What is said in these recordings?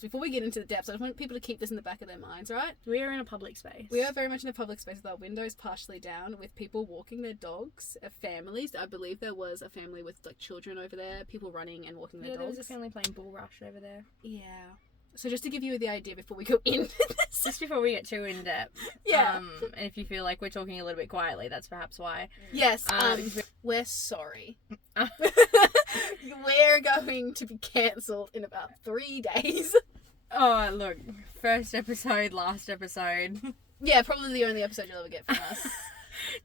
Before we get into the depths, I just want people to keep this in the back of their minds, right? We are in a public space. We are very much in a public space with our windows partially down, with people walking their dogs, families. I believe there was a family with like children over there, people running and walking their dogs. There was a family playing Bull Rush over there. Yeah. So just to give you the idea before we go into this. Just before we get too in depth. Yeah. And if you feel like we're talking a little bit quietly, that's perhaps why. Yes. We're sorry. We're going to be cancelled in about 3 days. Oh, look. First episode, last episode. Yeah, probably the only episode you'll ever get from us.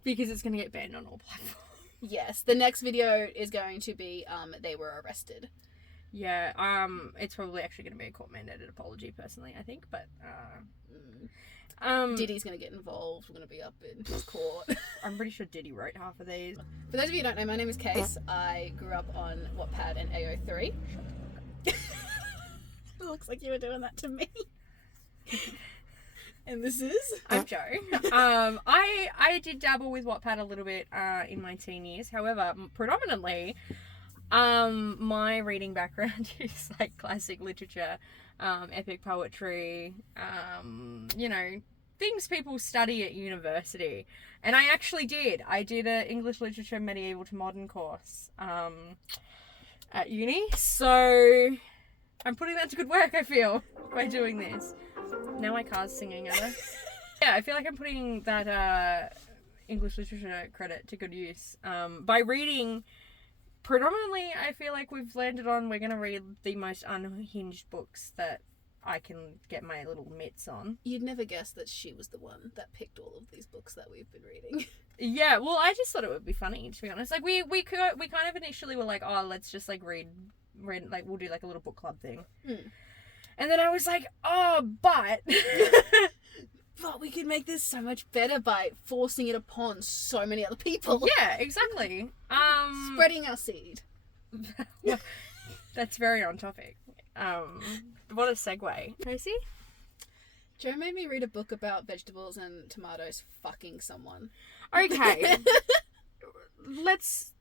Because it's going to get banned on all platforms. Yes. The next video is going to be they were arrested. Yeah, it's probably actually going to be a court-mandated apology, personally, I think, but, Diddy's going to get involved. We're going to be up in his court. I'm pretty sure Diddy wrote half of these. For those of you who don't know, my name is Case. I grew up on Wattpad and AO3. It looks like you were doing that to me. And this is? I'm Joe. I did dabble with Wattpad a little bit in my teen years. However, predominantly, my reading background is like classic literature, epic poetry, you know, things people study at university. And I actually did. I did an English literature medieval to modern course at uni. So I'm putting that to good work, I feel, by doing this. Now my car's singing at us. Yeah, I feel like I'm putting that English literature credit to good use by reading. Predominantly, I feel like we're going to read the most unhinged books that I can get my little mitts on. You'd never guess that she was the one that picked all of these books that we've been reading. Yeah, well, I just thought it would be funny, to be honest. Like, we kind of initially were like, oh, let's just, like, read, like, we'll do, like, a little book club thing. And then I was like, oh, but... But we could make this so much better by forcing it upon so many other people. Yeah, exactly. Spreading our seed. Well, that's very on topic. What a segue. Tracy? Joe made me read a book about vegetables and tomatoes fucking someone. Okay. Let's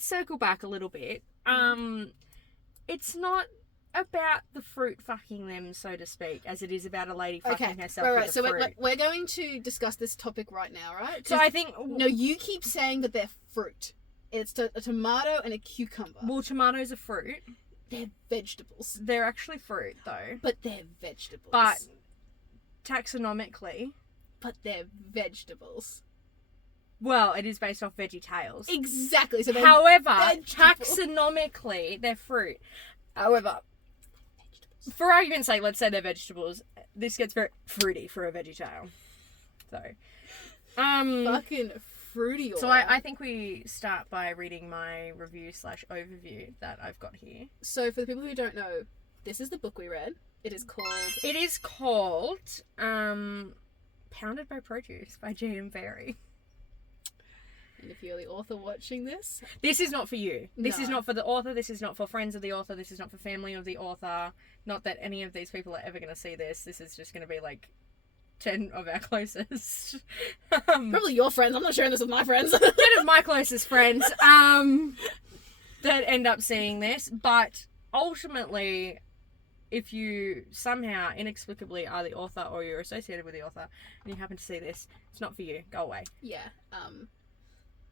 circle back a little bit. It's not about the fruit fucking them, so to speak, as it is about a lady fucking herself with the fruit. So we're going to discuss this topic right now, right? So I think... No, you keep saying that they're fruit. It's a tomato and a cucumber. Well, tomatoes are fruit. They're vegetables. They're actually fruit, though. But they're vegetables. But taxonomically... But they're vegetables. Well, it is based off VeggieTales. Exactly. So however, vegetables. Taxonomically, they're fruit. However... For argument's sake, let's say they're vegetables. This gets very fruity for a VeggieTale. So, fucking fruity. So I think we start by reading my review/overview that I've got here. So for the people who don't know, this is the book we read. It is called Pounded by Produce by G.M. Barry. And if you're the author watching this... This is not for you. This No. is not for the author. This is not for friends of the author. This is not for family of the author. Not that any of these people are ever going to see this. This is just going to be like 10 of our closest. Probably your friends. I'm not sharing this with my friends. 10 of my closest friends that end up seeing this. But ultimately, if you somehow inexplicably are the author or you're associated with the author and you happen to see this, it's not for you. Go away. Yeah.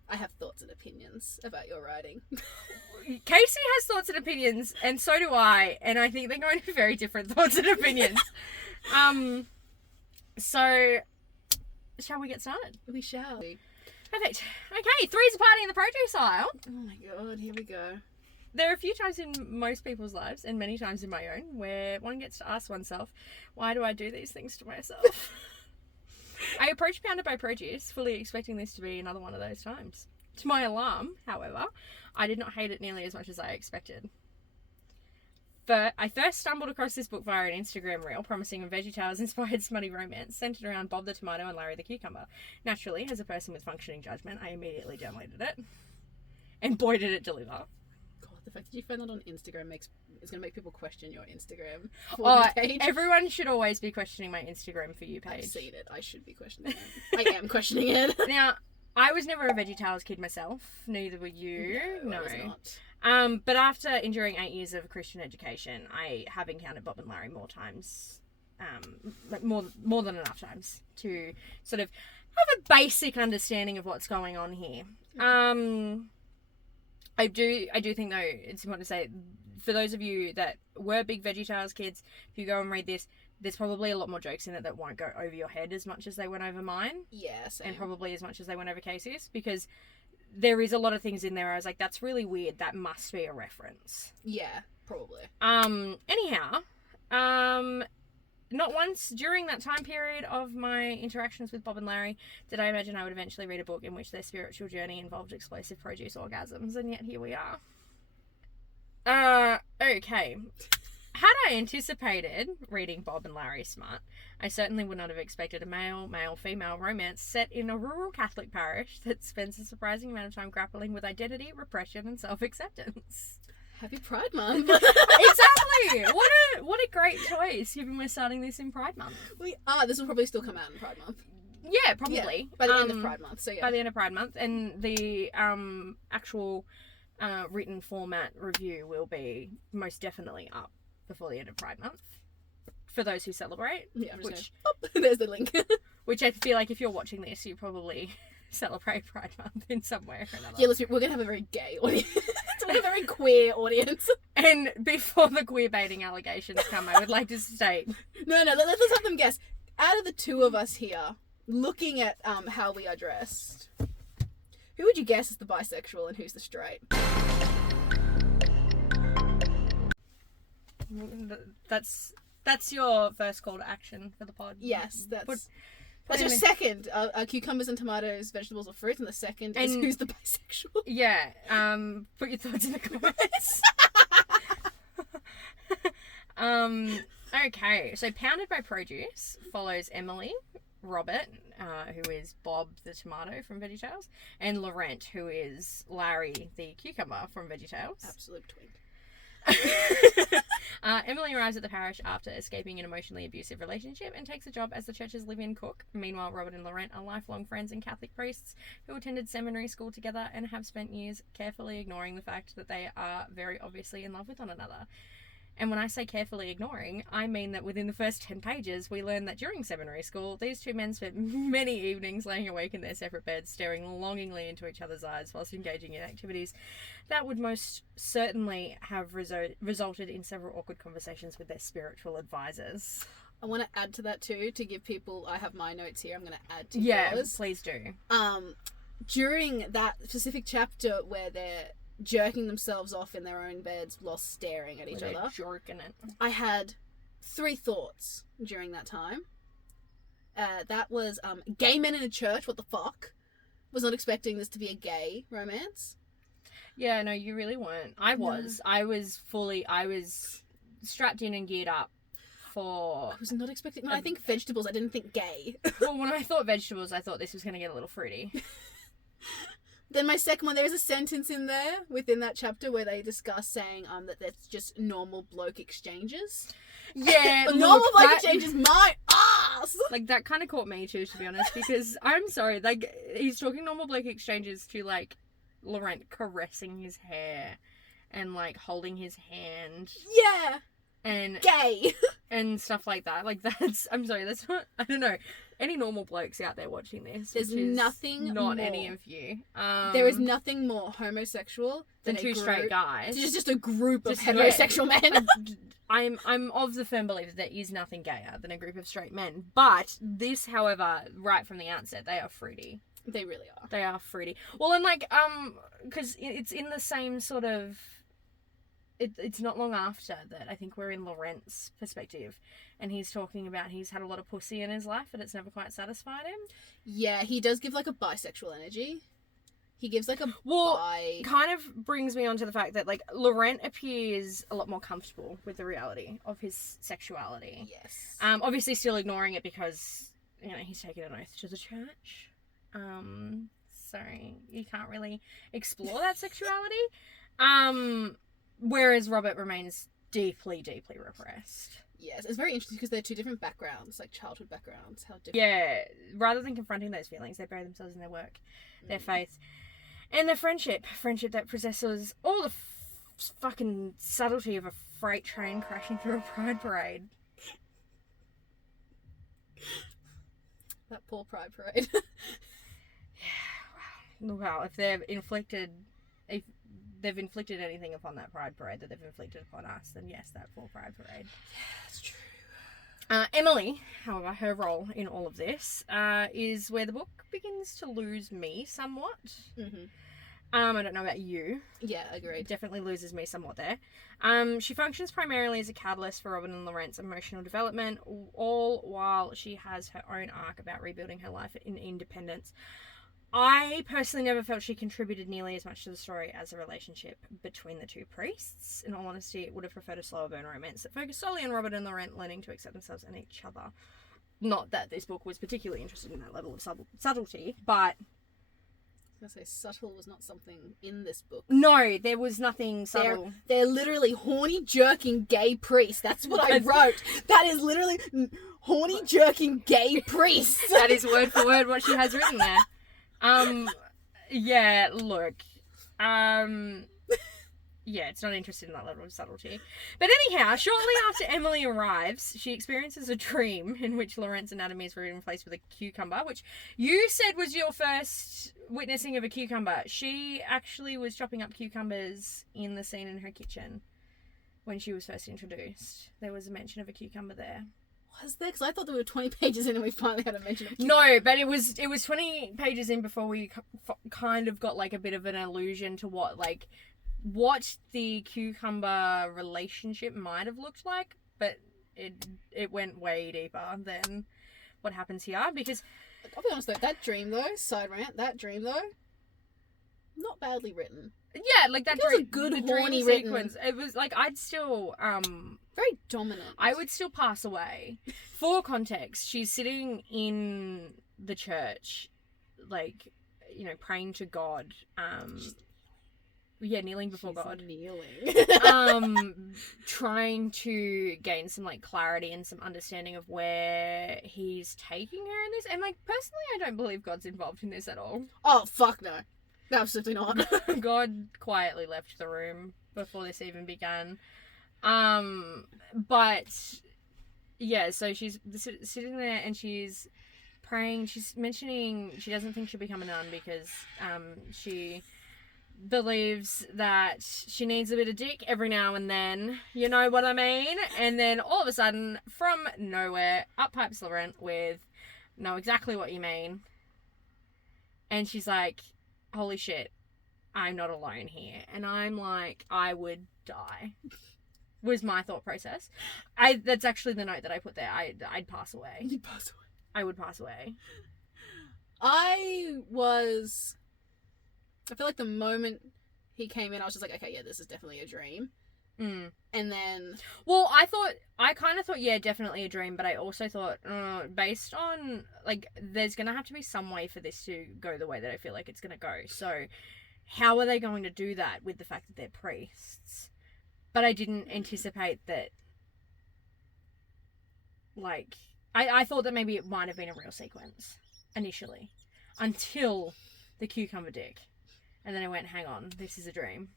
I have thoughts and opinions about your writing. Casey has thoughts and opinions, and so do I, and I think they're going to be very different thoughts and opinions. So, shall we get started? We shall. Perfect. Okay, three's a party in the produce aisle. Oh my god, here we go. There are a few times in most people's lives, and many times in my own, where one gets to ask oneself, why do I do these things to myself? I approached Pounded by Produce, fully expecting this to be another one of those times. To my alarm, however, I did not hate it nearly as much as I expected. But I first stumbled across this book via an Instagram reel promising a VeggieTales-inspired smutty romance centered around Bob the Tomato and Larry the Cucumber. Naturally, as a person with functioning judgment, I immediately downloaded it. And boy did it deliver. God, the fact that you found that on Instagram is going to make people question your Instagram page. Everyone should always be questioning my Instagram For You page. I've seen it. I should be questioning it. I am questioning it. Now, I was never a VeggieTales kid myself. Neither were you. No. No. I was But after enduring 8 years of Christian education, I have encountered Bob and Larry more times, like more than enough times to sort of have a basic understanding of what's going on here. I do think though it's important to say, for those of you that were big VeggieTales kids, if you go and read this, there's probably a lot more jokes in it that won't go over your head as much as they went over mine. Yeah, same. And probably as much as they went over Casey's, because there is a lot of things in there where I was like, that's really weird. That must be a reference. Yeah, probably. Anyhow, not once during that time period of my interactions with Bob and Larry did I imagine I would eventually read a book in which their spiritual journey involved explosive produce orgasms, and yet here we are. Okay. Had I anticipated reading Bob and Larry Smart, I certainly would not have expected a male-female romance set in a rural Catholic parish that spends a surprising amount of time grappling with identity, repression, and self-acceptance. Happy Pride Month. Exactly. What a great choice, given we're starting this in Pride Month. We are. This will probably still come out in Pride Month. Yeah, probably. Yeah, by the end of Pride Month. So yeah. By the end of Pride Month, and the actual written format review will be most definitely up before the end of Pride Month for those who celebrate. Yeah, there's the link. Which I feel like if you're watching this, you probably celebrate Pride Month in some way or another. Yeah, we're gonna have a very gay audience. We're a very queer audience. And before the queer baiting allegations come, I would like to state. No, let's have them guess. Out of the two of us here, looking at how we are dressed, who would you guess is the bisexual and who's the straight? That's your first call to action for the pod. Yes, that's your second. Cucumbers and tomatoes, vegetables or fruit, and the second is who's the bisexual. Yeah. Put your thoughts in the comments. Okay. So Pounded by Produce follows Emily, Robert, who is Bob the tomato from VeggieTales, and Laurent, who is Larry the cucumber from VeggieTales. Absolute twin. Emily arrives at the parish after escaping an emotionally abusive relationship and takes a job as the church's live-in cook. Meanwhile, Robert and Laurent are lifelong friends and Catholic priests who attended seminary school together and have spent years carefully ignoring the fact that they are very obviously in love with one another. And when I say carefully ignoring, I mean that within the first 10 pages, we learn that during seminary school, these two men spent many evenings laying awake in their separate beds, staring longingly into each other's eyes whilst engaging in activities that would most certainly have resulted in several awkward conversations with their spiritual advisors. I want to add to that too, to give people, I have my notes here, I'm going to add to yours. Yeah, please do. During that specific chapter where they're jerking themselves off in their own beds while staring at each other. Jerking it. I had 3 thoughts during that time. That was gay men in a church. What the fuck? Was not expecting this to be a gay romance. Yeah, no, you really weren't. I was. No. I was strapped in and geared up for. I was not expecting. When I think vegetables, I didn't think gay. Well, when I thought vegetables, I thought this was going to get a little fruity. Then my second one, there is a sentence in there within that chapter where they discuss saying that that's just normal bloke exchanges. Yeah, normal bloke exchanges, my ass. Like that kind of caught me too, to be honest, because I'm sorry, like he's talking normal bloke exchanges to like Laurent caressing his hair and like holding his hand. Yeah. And gay and stuff like that. Like that's, I'm sorry, that's not, I don't know, any normal blokes out there watching this. There's nothing not more. Any of you. There is nothing more homosexual than two straight guys. It's just a group of heterosexual men. I'm of the firm belief that there is nothing gayer than a group of straight men. But this, however, right from the outset, they are fruity. They really are. They are fruity. Well, and like, because it's in the same sort of. It's not long after that I think we're in Laurent's perspective, and he's talking about he's had a lot of pussy in his life, but it's never quite satisfied him. Yeah, he does give like a bisexual energy. He gives like a kind of brings me on to the fact that like Laurent appears a lot more comfortable with the reality of his sexuality. Yes. Obviously still ignoring it because, you know, he's taken an oath to the church. So you can't really explore that sexuality. Whereas Robert remains deeply, deeply repressed. Yes, it's very interesting because they're 2 different backgrounds, like childhood backgrounds. How different. Yeah, rather than confronting those feelings, they bury themselves in their work, their faith, and their friendship. Friendship that possesses all the fucking subtlety of a freight train crashing through a pride parade. That poor pride parade. Well, if they've inflicted anything upon that pride parade that they've inflicted upon us, then yes, that poor pride parade. Yeah, that's true. Emily, however, her role in all of this is where the book begins to lose me somewhat. Mm-hmm. I don't know about you. Yeah, agreed. It definitely loses me somewhat there. She functions primarily as a catalyst for Robin and Laurent's emotional development, all while she has her own arc about rebuilding her life in independence. I personally never felt she contributed nearly as much to the story as the relationship between the two priests. In all honesty, would have preferred a slower burn romance that focused solely on Robin and Laurent learning to accept themselves and each other. Not that this book was particularly interested in that level of subtlety, but... I was going to say, subtle was not something in this book. No, there was nothing subtle. They're literally horny, jerking, gay priests. That's what I wrote. That is literally horny, jerking, gay priests. That is word for word what she has written there. Yeah, look, yeah, it's not interested in that level of subtlety. But anyhow, shortly after Emily arrives, she experiences a dream in which Laurent's anatomy is replaced with a cucumber, which you said was your first witnessing of a cucumber. She actually was chopping up cucumbers in the scene in her kitchen when she was first introduced. There was a mention of a cucumber there. Was there? Because I thought there were 20 pages in and we finally had a mention of No, but it was 20 pages in before we kind of got like a bit of an allusion to what the cucumber relationship might have looked like, but it went way deeper than what happens here, because I'll be honest though, that dream though, side rant, not badly written. Yeah, like that was dream, a good the horny dream written. sequence. It was like I'd still Very dominant. I would still pass away. For context, she's sitting in the church, like, you know, praying to God. Kneeling before God. Kneeling. Trying to gain some like clarity and some understanding of where he's taking her in this. And like personally, I don't believe God's involved in this at all. Oh fuck no. Absolutely not. God quietly left the room before this even began. But yeah, so she's sitting there and she's praying. She's mentioning she doesn't think she'll become a nun because she believes that she needs a bit of dick every now and then. You know what I mean? And then all of a sudden, from nowhere, up pipes Laurent with, "Know exactly what you mean." And she's like, "Holy shit, I'm not alone here." And I'm like, I would die. Was my thought process. That's actually the note that I put there. I'd pass away. You'd pass away. I would pass away. I feel like the moment he came in, I was just like, okay, yeah, this is definitely a dream. Mm. And then... Well, I kind of thought, yeah, definitely a dream, but I also thought, based on, like, there's going to have to be some way for this to go the way that I feel like it's going to go. So, how are they going to do that with the fact that they're priests? But I didn't anticipate that, like, I thought that maybe it might have been a real sequence, initially. Until the cucumber dick. And then I went, hang on, this is a dream.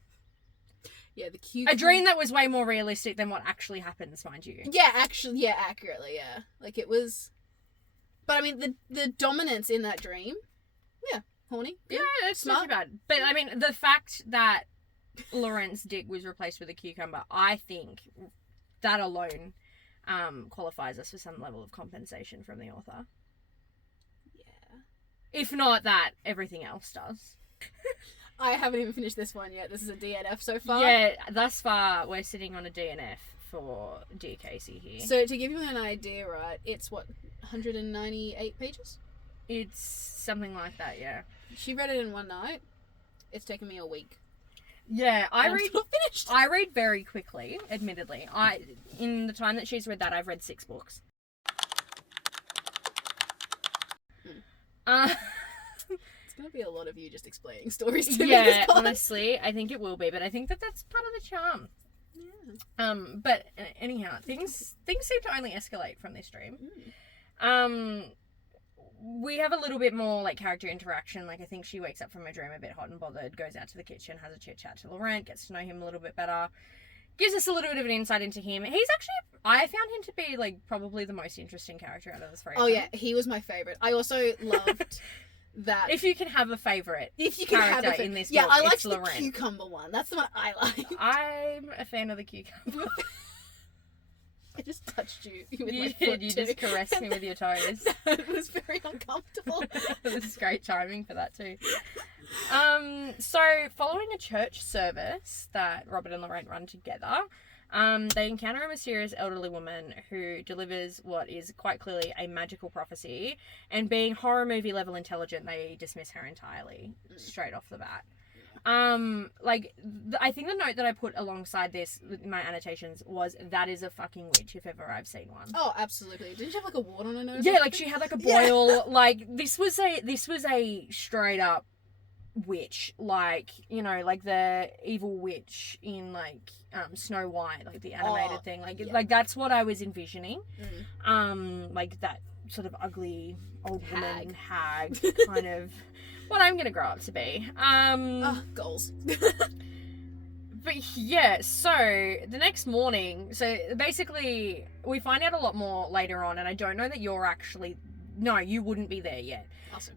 Yeah, the cucumber... A dream that was way more realistic than what actually happens, mind you. Yeah, actually, yeah, accurately, yeah. Like, it was... But, I mean, the dominance in that dream, yeah, horny. Good, yeah, it's smart. not too bad. But, I mean, the fact that Laurent's dick was replaced with a cucumber, I think that alone qualifies us for some level of compensation from the author. Yeah. If not that, everything else does. I haven't even finished this one yet. This is a DNF so far. Yeah, thus far we're sitting on a DNF for Dear Casey here. So to give you an idea, right, it's what, 198 pages? It's something like that, yeah. She read it in one night. It's taken me a week. Yeah, I'm still finished. I read very quickly, admittedly. In the time that she's read that, I've read 6 books. It's going to be a lot of you just explaining stories to me. Yeah, honestly, I think it will be, but I think that that's part of the charm. Yeah. But anyhow, things seem to only escalate from this dream. we have a little bit more like character interaction. Like I think she wakes up from her dream a bit hot and bothered, goes out to the kitchen, has a chit chat to Laurent, gets to know him a little bit better, gives us a little bit of an insight into him. He's actually, I found him to be like probably the most interesting character out of the three. Oh yeah, he was my favorite. I also loved that. If you can have a favorite, If you can have a in this yeah, book, I liked it's the Laurent. cucumber one. That's the one I like. I'm a fan of the cucumber. I just touched you with You my did. foot You too. just caressed me with your toes. It was very uncomfortable. This is great timing for that too. So following a church service that Robert and Laurent run together, they encounter a mysterious elderly woman who delivers what is quite clearly a magical prophecy, and being horror movie level intelligent, they dismiss her entirely straight off the bat. I think the note that I put alongside this in my annotations was, that is a fucking witch if ever I've seen one. Oh, absolutely. Didn't she have like a wart on her nose? Yeah, like she had like a boil. Like this was a straight up witch, like, you know, like the evil witch in like Snow White, like the animated thing. Like like that's what I was envisioning. Like that sort of ugly old woman hag kind of what I'm gonna grow up to be. Goals. But yeah, so the next morning, so basically we find out a lot more later on, and I don't know that you're actually, no, you wouldn't be there yet. Also,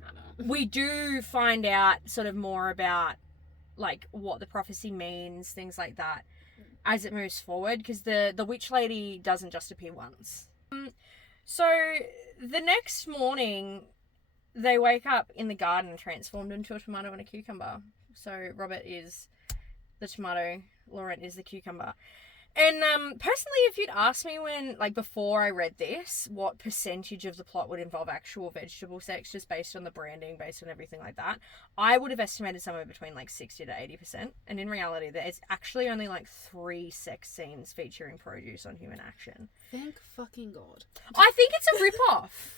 We do find out sort of more about like what the prophecy means, things like that, as it moves forward, because the witch lady doesn't just appear once. So the next morning, they wake up in the garden transformed into a tomato and a cucumber. So Robert is the tomato, Laurent is the cucumber. And personally, if you'd asked me before I read this, what percentage of the plot would involve actual vegetable sex, just based on the branding, based on everything like that, I would have estimated somewhere between like 60 to 80%. And in reality, there's actually only like 3 sex scenes featuring produce on human action. Thank fucking God. I think it's a rip-off.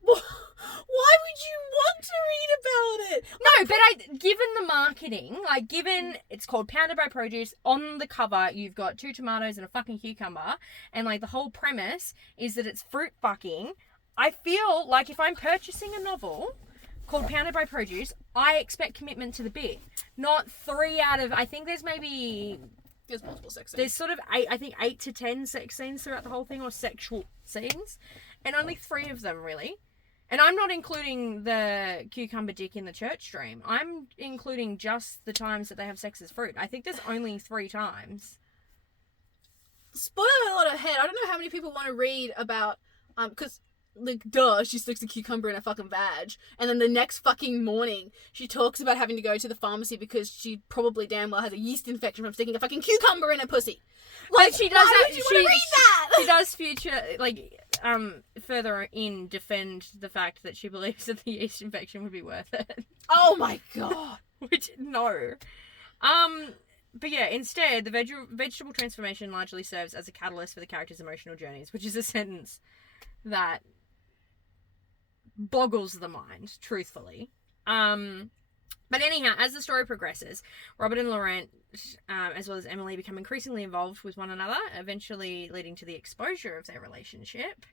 Why would you want to read about it? No, but given the marketing, like given it's called Pounded by Produce, on the cover you've got 2 tomatoes and a fucking cucumber, and like the whole premise is that it's fruit fucking, I feel like if I'm purchasing a novel called Pounded by Produce, I expect commitment to the bit. Not 3 out of, I think there's multiple sex scenes. There's sort of 8 to 10 sex scenes throughout the whole thing, or sexual scenes, and only 3 of them really. And I'm not including the cucumber dick in the church dream. I'm including just the times that they have sex as fruit. I think there's only 3 times. Spoiler alert ahead. I don't know how many people want to read about, because, like, duh, she sticks a cucumber in a fucking vag. And then the next fucking morning, she talks about having to go to the pharmacy because she probably damn well has a yeast infection from sticking a fucking cucumber in her pussy. Like, but she does why would you want to read that? She does further in defend the fact that she believes that the yeast infection would be worth it. Oh my God. Which, no. But yeah, instead, the vegetable transformation largely serves as a catalyst for the character's emotional journeys, which is a sentence that boggles the mind, truthfully. But anyhow, as the story progresses, Robert and Laurent, as well as Emily, become increasingly involved with one another, eventually leading to the exposure of their relationship.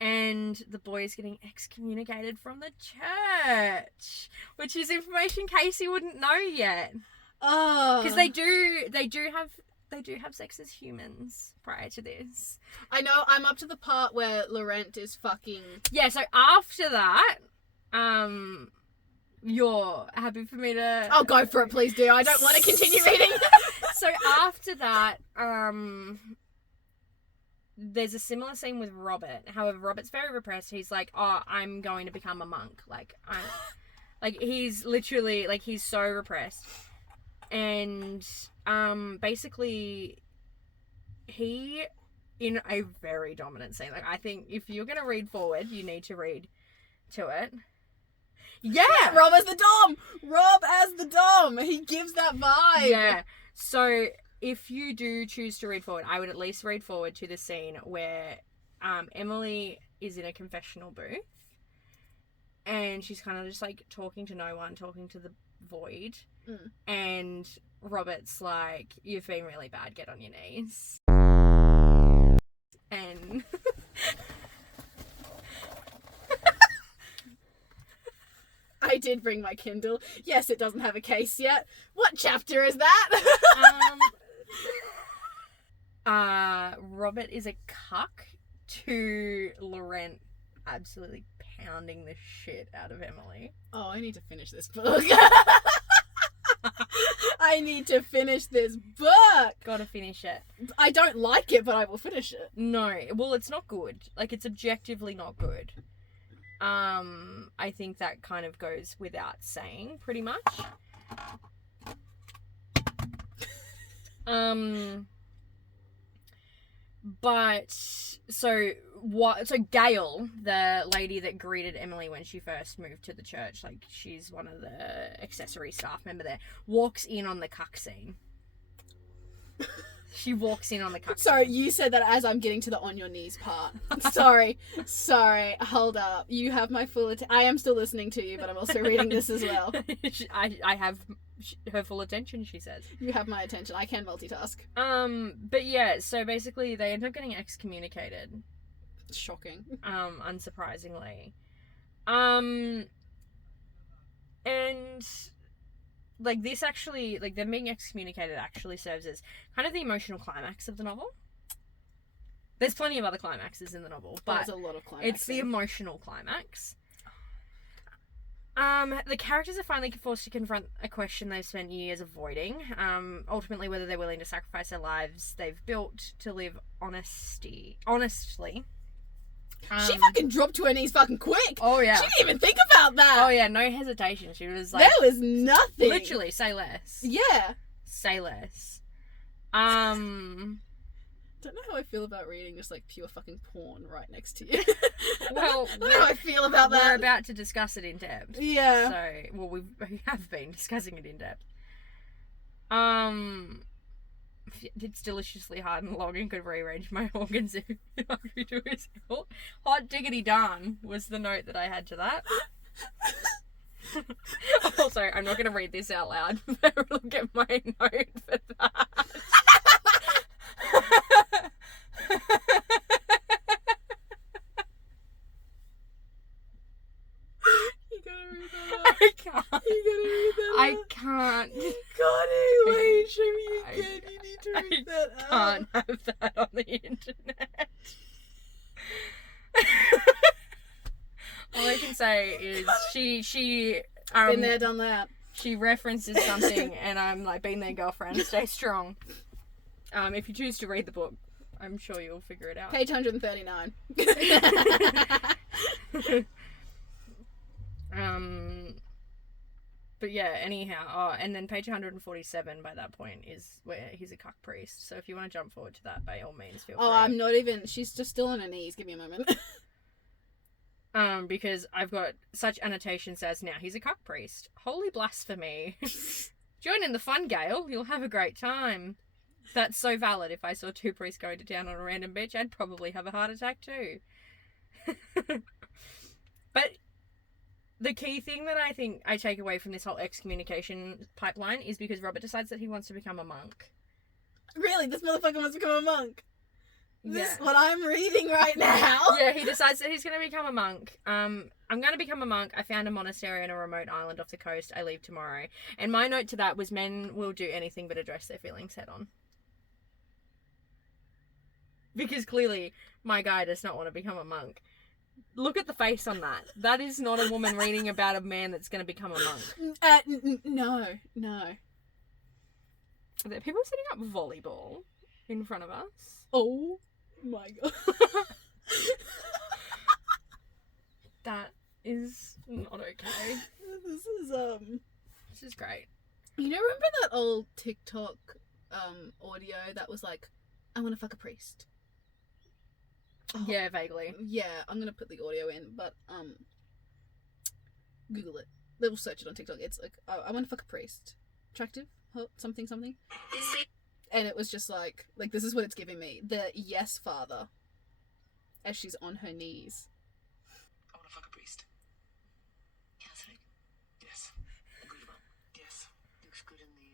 And the boy is getting excommunicated from the church, which is information Casey wouldn't know yet. Oh, because they do have sex as humans prior to this. I know. I'm up to the part where Laurent is fucking. Yeah. So after that, you're happy for me to? Oh, go for it, please do. I don't want to continue reading. So after that, there's a similar scene with Robert. However, Robert's very repressed. He's like, "Oh, I'm going to become a monk." He's literally he's so repressed, and basically, he, in a very dominant scene. Like, I think if you're gonna read forward, you need to read to it. Yeah, Rob as the Dom. Rob as the Dom. He gives that vibe. Yeah. So if you do choose to read forward, I would at least read forward to the scene where Emily is in a confessional booth, and she's kind of just like talking to no one, talking to the void, and Robert's like, "You've been really bad. Get on your knees." And did bring my Kindle. Yes, it doesn't have a case yet. What chapter is that? Robert is a cuck to Laurent absolutely pounding the shit out of Emily. Oh, I need to finish this book. I need to finish this book. Gotta finish it. I don't like it, but I will finish it. No, well, it's not good. Like, it's objectively not good. I think that kind of goes without saying, pretty much. But so Gail, the lady that greeted Emily when she first moved to the church, like she's one of the accessory staff member there, walks in on the cuck scene. She walks in on the cuck Sorry, scene. you said that as I'm getting to the on your knees part. Sorry, hold up. You have my full I am still listening to you, but I'm also reading this as well. I have her full attention, she says. You have my attention. I can multitask. But yeah, so basically they end up getting excommunicated. Shocking. Unsurprisingly. And like this actually, like them being excommunicated actually serves as kind of the emotional climax of the novel. There's plenty of other climaxes in the novel, but there's a lot of climaxes. it's the emotional climax. The characters are finally forced to confront a question they've spent years avoiding. Ultimately, whether they're willing to sacrifice their lives they've built to live honestly. She fucking dropped to her knees fucking quick. Oh yeah. She didn't even think about that. Oh yeah, no hesitation. She was like, there was nothing. literally, say less. Yeah. Say less. Don't know how I feel about reading just like pure fucking porn right next to you. Well, I don't know how I feel about that. We're about to discuss it in depth. Yeah. So, well, we have been discussing it in depth. It's deliciously hard and long and could rearrange my organs if I could do it. Hot diggity darn was the note that I had to that. Also, I'm not going to read this out loud, but look at my note for that. You gotta read that. I can't. You gotta read that. I can't. You gotta. Wait, show me again. You need to read that out. I can't have that on the internet. All I can say is she Been there, done that. she references something and I'm like, been there, girlfriend, stay strong. If you choose to read the book, I'm sure you'll figure it out. Page 139. But yeah, anyhow, and then page 147 by that point is where he's a cuck priest. So if you want to jump forward to that, by all means, feel free. Oh, I'm not even. She's just still on her knees. Give me a moment. Because I've got such annotations as now he's a cuck priest. Holy blasphemy. Join in the fun, Gail. You'll have a great time. That's so valid. If I saw two priests going to town on a random beach, I'd probably have a heart attack too. But the key thing that I think I take away from this whole excommunication pipeline is because Robert decides that he wants to become a monk. Really? This motherfucker wants to become a monk? This is Yeah. what I'm reading right now? Yeah, he decides that he's going to become a monk. I'm going to become a monk. I found a monastery on a remote island off the coast. I leave tomorrow. And my note to that was men will do anything but address their feelings head on. Because clearly my guy does not want to become a monk. Look at the face on that. That is not a woman reading about a man that's going to become a monk. No. Are there people setting up volleyball in front of us? Oh my god. That is not okay. This This is great. You know, remember that old TikTok audio that was like, I want to fuck a priest? Oh, Yeah, vaguely. yeah, I'm gonna put the audio in, but Google it. They'll search it on TikTok. It's like, I want to fuck a priest. Attractive? Something. And it was just like this is what it's giving me. The yes father. As she's on her knees. I want to fuck a priest. Catholic? Yes. Good one. Yes. Looks good in the...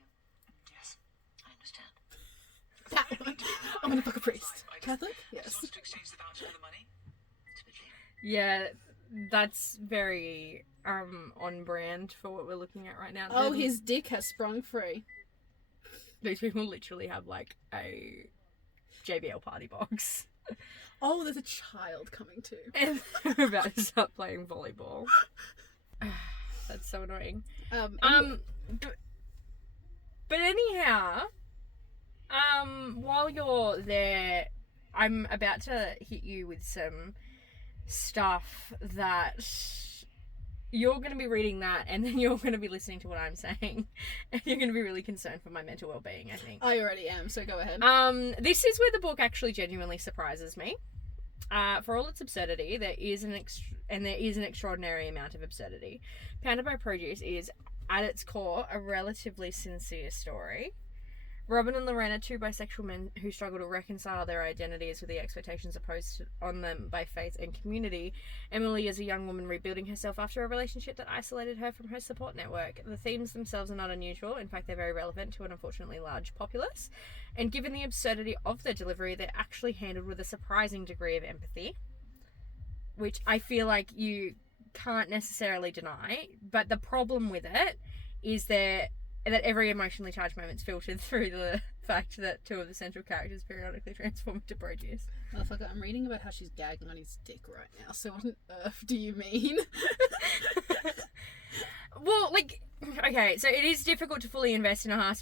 Yes. I understand. That one. I want to fuck a priest. Catholic? Yes. Just to exchange the voucher for the money? Yeah, that's very on brand for what we're looking at right now. Oh, his dick has sprung free. These people literally have like a JBL party box. Oh, there's a child coming too. And they're about to start playing volleyball. That's so annoying. But anyhow, while you're there, I'm about to hit you with some stuff that you're going to be reading that, and then you're going to be listening to what I'm saying, and you're going to be really concerned for my mental well-being, I think. I already am, so go ahead. This is where the book actually genuinely surprises me. For all its absurdity, there is an extraordinary amount of absurdity. Panda by Produce is, at its core, a relatively sincere story. Robin and Loren are two bisexual men who struggle to reconcile their identities with the expectations imposed on them by faith and community. Emily is a young woman rebuilding herself after a relationship that isolated her from her support network. The themes themselves are not unusual. In fact, they're very relevant to an unfortunately large populace. And given the absurdity of their delivery, they're actually handled with a surprising degree of empathy, which I feel like you can't necessarily deny. But the problem with it is that every emotionally charged moment's filtered through the fact that two of the central characters periodically transform into produce. Motherfucker, I'm reading about how she's gagging on his dick right now, so what on earth do you mean? Well, like, okay, so it is difficult to fully invest in a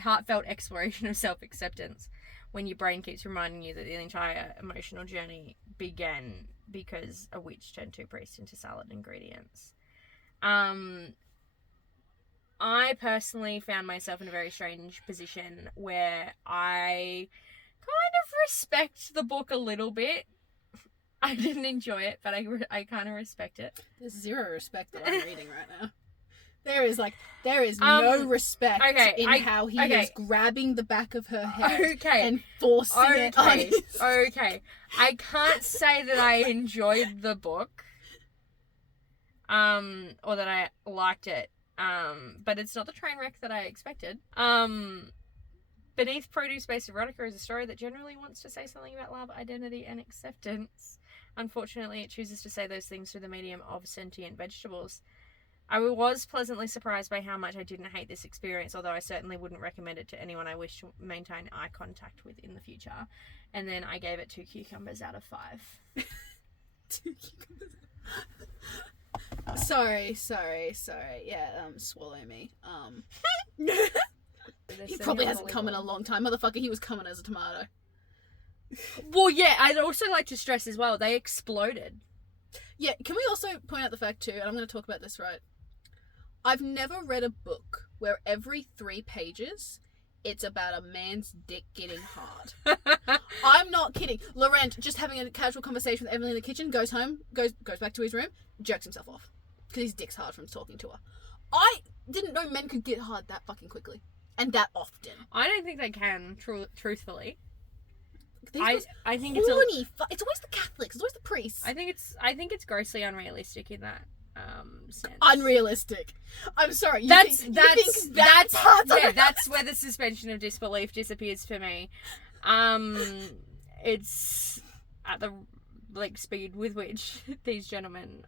heartfelt exploration of self-acceptance when your brain keeps reminding you that the entire emotional journey began because a witch turned two priests into salad ingredients. I personally found myself in a very strange position where I kind of respect the book a little bit. I didn't enjoy it, but I kind of respect it. There's zero respect that I'm reading right now. There is no respect in how he is grabbing the back of her head and forcing it on his... Okay. I can't say that I enjoyed the book, or that I liked it. But it's not the train wreck that I expected. Beneath Produce-Based Erotica is a story that generally wants to say something about love, identity, and acceptance. Unfortunately, it chooses to say those things through the medium of sentient vegetables. I was pleasantly surprised by how much I didn't hate this experience, although I certainly wouldn't recommend it to anyone I wish to maintain eye contact with in the future. And then I gave it 2 cucumbers out of 5. 2 cucumbers. Sorry. Yeah, swallow me. He probably hasn't come in a long time. Motherfucker, he was coming as a tomato. Well, yeah, I'd also like to stress as well, they exploded. Yeah, can we also point out the fact too, and I'm going to talk about this, right? I've never read a book where every 3 pages it's about a man's dick getting hard. I'm not kidding. Laurent, just having a casual conversation with Emily in the kitchen, goes home, goes back to his room, jerks himself off. Because his dick's hard from talking to her. I didn't know men could get hard that fucking quickly. And that often. I don't think they can, truthfully. I think it's it's always the Catholics, it's always the priests. I think it's grossly unrealistic in that sense. Unrealistic. I'm sorry. That's where the suspension of disbelief disappears for me. It's at the speed with which these gentlemen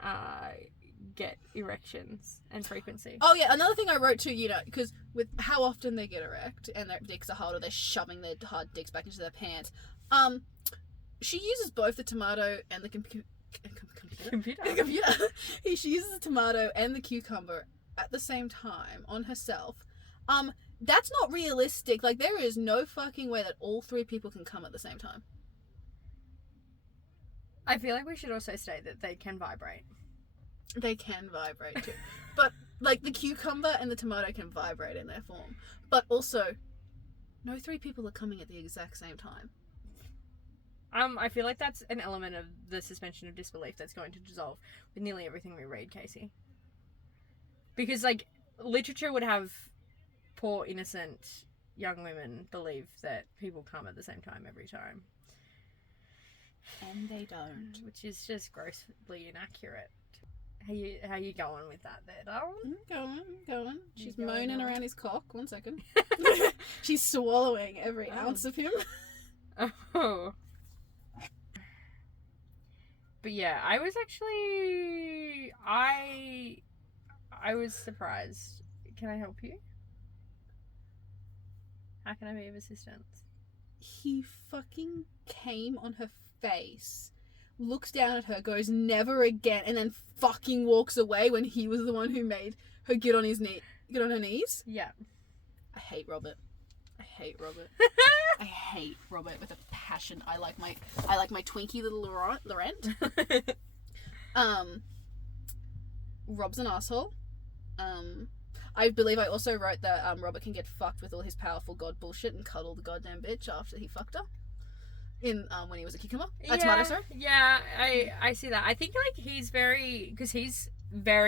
get erections and frequency. Oh yeah, another thing I wrote too, because with how often they get erect and their dicks are hard, or they're shoving their hard dicks back into their pants. She uses both the tomato and the computer. She uses the tomato and the cucumber at the same time on herself. That's not realistic. Like, there is no fucking way that all 3 people can come at the same time. I feel like we should also state that they can vibrate. They can vibrate too. But, like, the cucumber and the tomato can vibrate in their form. But also, no 3 people are coming at the exact same time. I feel like that's an element of the suspension of disbelief that's going to dissolve with nearly everything we read, Casey. Because, literature would have poor, innocent young women believe that people come at the same time every time. And they don't. Which is just grossly inaccurate. How you going with that there, darling? I'm going. She's moaning around his cock. 1 second. She's swallowing every ounce of him. Oh. But yeah, I was actually... I was surprised. Can I help you? How can I be of assistance? He fucking came on her face, looks down at her, goes never again, and then fucking walks away when he was the one who made her get on her knees. Yeah. I hate Robert. I hate Robert with a passion. I like my Twinkie little Laurent. Rob's an asshole. I believe I also wrote that Robert can get fucked with all his powerful god bullshit and cuddle the goddamn bitch after he fucked her. In when he was a cucumber, tomato, sorry. Yeah, I see that. I think like he's very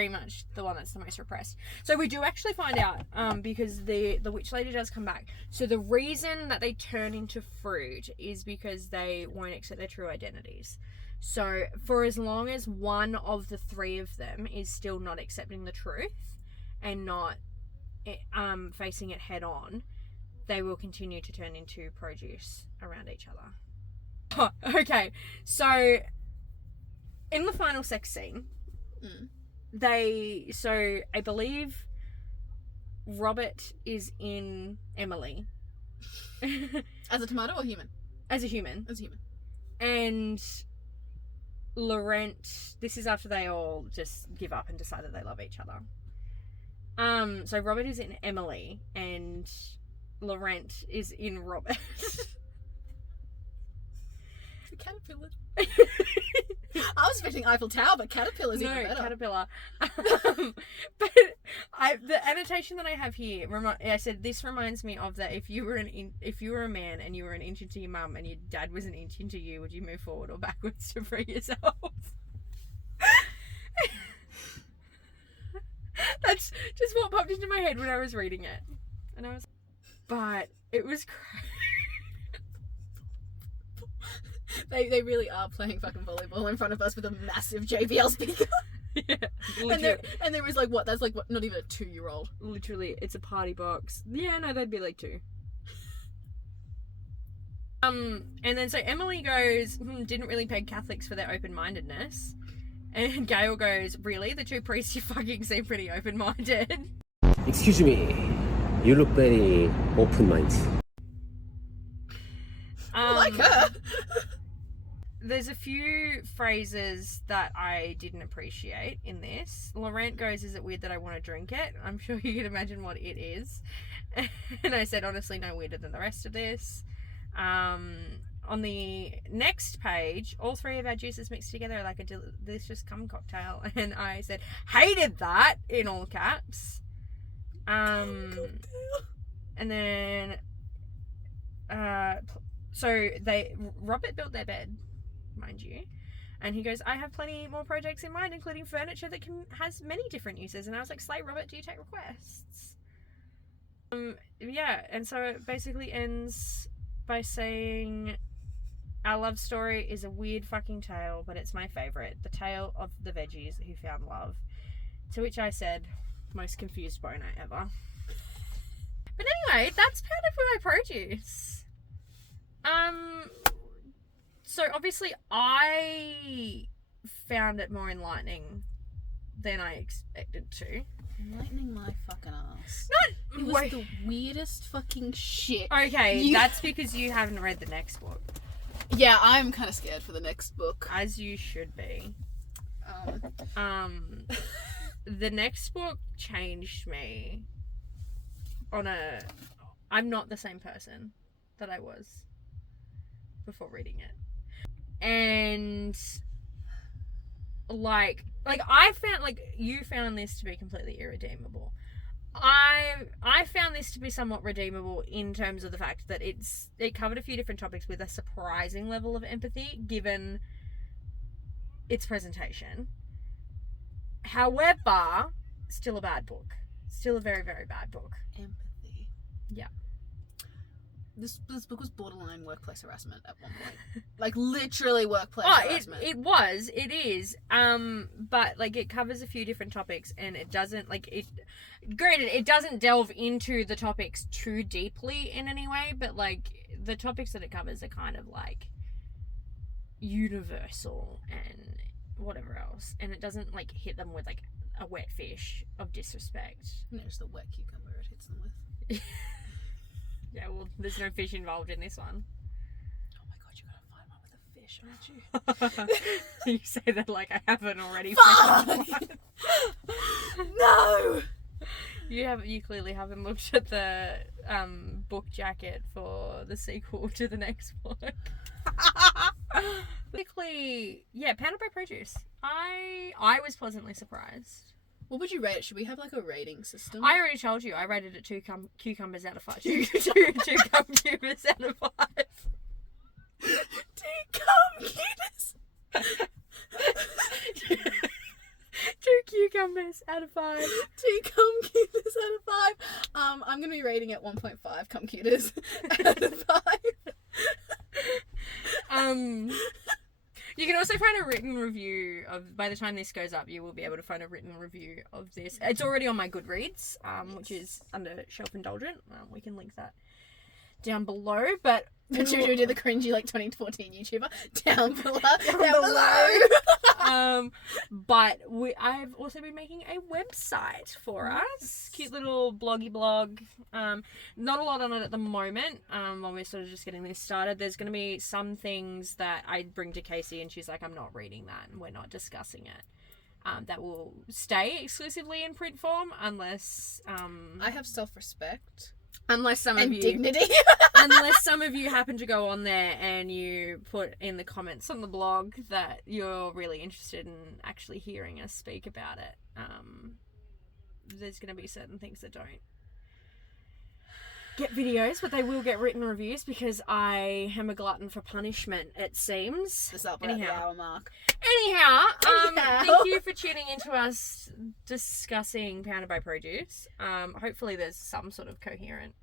much the one that's the most repressed. So we do actually find out because the witch lady does come back. So the reason that they turn into fruit is because they won't accept their true identities. So for as long as one of the three of them is still not accepting the truth and not facing it head on, they will continue to turn into produce around each other. Oh, okay, so in the final sex scene, I believe Robert is in Emily. As a tomato or human? As a human. As a human. And Laurent, this is after they all just give up and decide that they love each other. So Robert is in Emily and Laurent is in Robert. The caterpillar. I was expecting Eiffel Tower, but caterpillar's even better. Caterpillar. But the annotation that I have here, I said this reminds me of that if you were a man and you were an inch into your mum and your dad was an inch into you, would you move forward or backwards to free yourself? That's just what popped into my head when I was reading it, and I was, but it was crazy. They really are playing fucking volleyball in front of us with a massive JBL speaker. Yeah, and there is like what? That's like what? Not even a 2-year-old. Literally, it's a party box. Yeah, no, they'd be like 2. And then so Emily goes, didn't really peg Catholics for their open-mindedness. And Gail goes, really? The 2 priests you fucking seem pretty open-minded. Excuse me, you look very open-minded. I like her. There's a few phrases that I didn't appreciate in this. Laurent goes, is it weird that I want to drink it? I'm sure you can imagine what it is. And I said, honestly, no weirder than the rest of this. On the next page, all 3 of our juices mixed together like a delicious cum cocktail. And I said, hated that, in all caps. And then, so Robert built their bed, mind you. And he goes, I have plenty more projects in mind, including furniture that has many different uses. And I was like, slay, Robert, do you take requests? Yeah, and so it basically ends by saying, our love story is a weird fucking tale, but it's my favourite. The tale of the veggies who found love. To which I said, most confused boner ever. But anyway, that's part of my produce. So obviously I found it more enlightening than I expected to. Enlightening my fucking ass. Not It was the weirdest fucking shit. Okay, that's because you haven't read the next book. Yeah, I'm kind of scared for the next book. As you should be. The next book changed me I'm not the same person that I was before reading it. And like I found, like, you found this to be completely irredeemable. I found this to be somewhat redeemable in terms of the fact that it covered a few different topics with a surprising level of empathy given its presentation. However, still a bad book. Still a very, very bad book. Empathy. Yeah. This book was borderline workplace harassment at one point. Like, literally workplace harassment. It is. But, like, it covers a few different topics, and it doesn't, granted, it doesn't delve into the topics too deeply in any way, but, like, the topics that it covers are kind of, like, universal and whatever else. And it doesn't, like, hit them with, like, a wet fish of disrespect. No, just the wet cucumber it hits them with. Yeah, well, there's no fish involved in this one. Oh my god, you're gonna find one with a fish, aren't you? You say that like I haven't already. Fuck! No! You clearly haven't looked at the book jacket for the sequel to the next book. Basically, yeah, Panda by Produce. I was pleasantly surprised. What would you rate it? Should we have like a rating system? I already told you I rated it cucumbers out of 5. Two cucumbers out of 5. 2 cumcumbers. 2 cucumbers out of 5. 2 cumcumbers out of 5. I'm gonna be rating it 1.5 cumcuters out of 5. You can also find a written review of, by the time this goes up, you will be able to find a written review of this. It's already on my Goodreads, which is under Shelf Indulgent. We can link that down below, but... But you do the cringy like 2014 YouTuber down below. But I've also been making a website for us. Cute little bloggy blog. Not a lot on it at the moment. When we're sort of just getting this started, there's going to be some things that I bring to Casey and she's like, I'm not reading that and we're not discussing it. That will stay exclusively in print form unless I have self-respect some and of you dignity. unless some of you happen to go on there and you put in the comments on the blog that you're really interested in actually hearing us speak about it. There's going to be certain things that don't get videos, but they will get written reviews because I am a glutton for punishment, it seems. This up at the hour mark. Anyhow, Anyhow. thank you for tuning into us discussing Panda by Produce. Hopefully there's some sort of coherent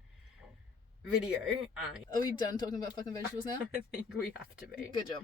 video. Are we done talking about fucking vegetables now? I think we have to be. Good job.